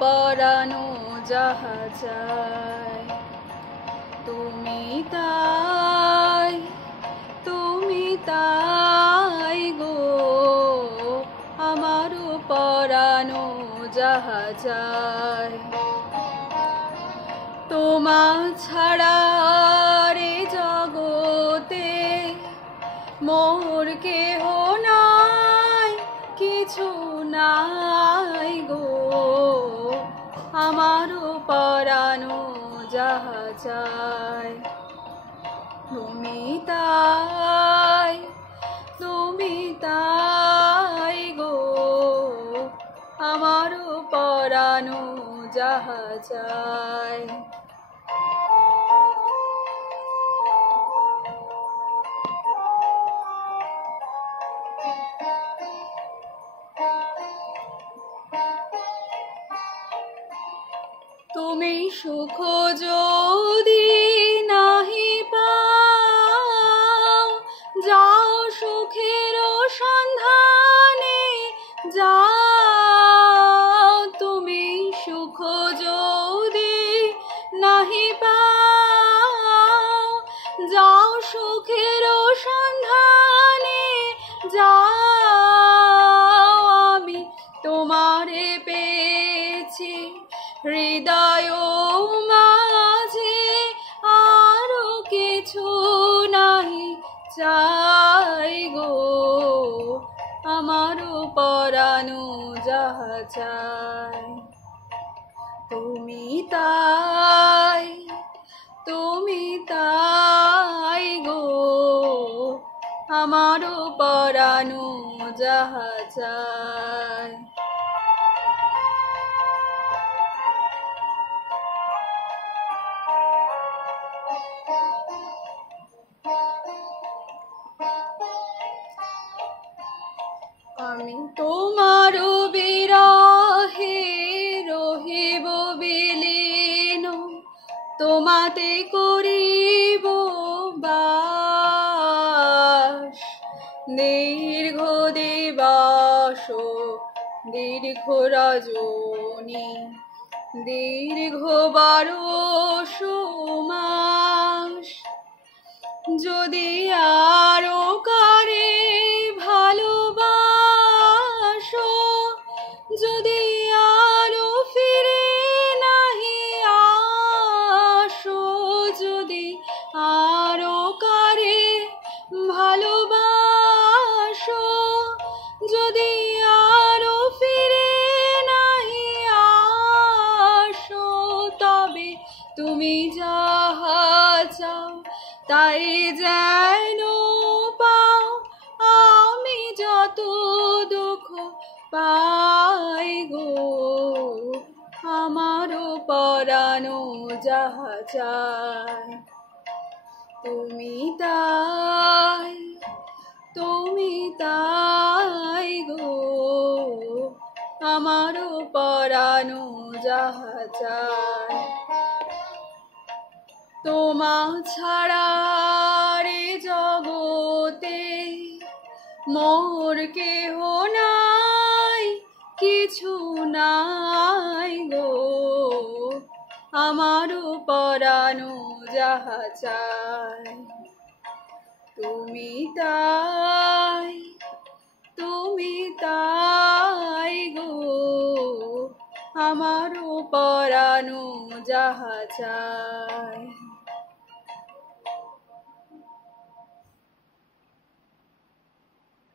পরানো যাহা চায়। তুমি তাই গো আমার পরানো যাহা চায়। তোমা ছাড়া রে জগতে মোর কেহ নাই, কিছু নাই গো আমার পরানো যাহা চায়। তুমি তাই গো আমার পরানো যাহা চায়। তুমি সুখ যদি নাহি পাও, যাও সুখের সন্ধানে যাও। তুমি সুখ যদি নাহি পাও, যাও সুখের সন্ধানে যাও। আমি তোমারে পেয়েছি হৃদয় মাঝে, আরো কিছু নাহি চাই গো আমার পরানো যাহা চায়। তুমি তাই গো আমার পরানো যাহা চায়। আমি তোমার বিরহে রহিব বিলীন, তোমাতে করিব বাস। দীর্ঘ দিবস দীর্ঘ রজনী, দীর্ঘ বরষ মাস। যদি আরো কারে ভালোবাসো, যদি আরো ফিরে নাহি আসো, যদি আরো কারে ভালোবাসো, যদি আরো ফিরে নাহি আসো, তবে তুমি যাহা চাও তাই যেন পাও। আমি যত দুঃখ পাই গো আমার পরানো যাহা চায়। তুমি তাই গো আমার পরানো যাহা চায়। তোমা ছাড়া রে জগতে মোর কেহ নাই, কিছু নাই গো আমার পরানো যাহা চায়। তুমি তাই গো আমার পরানো যাহা চায়।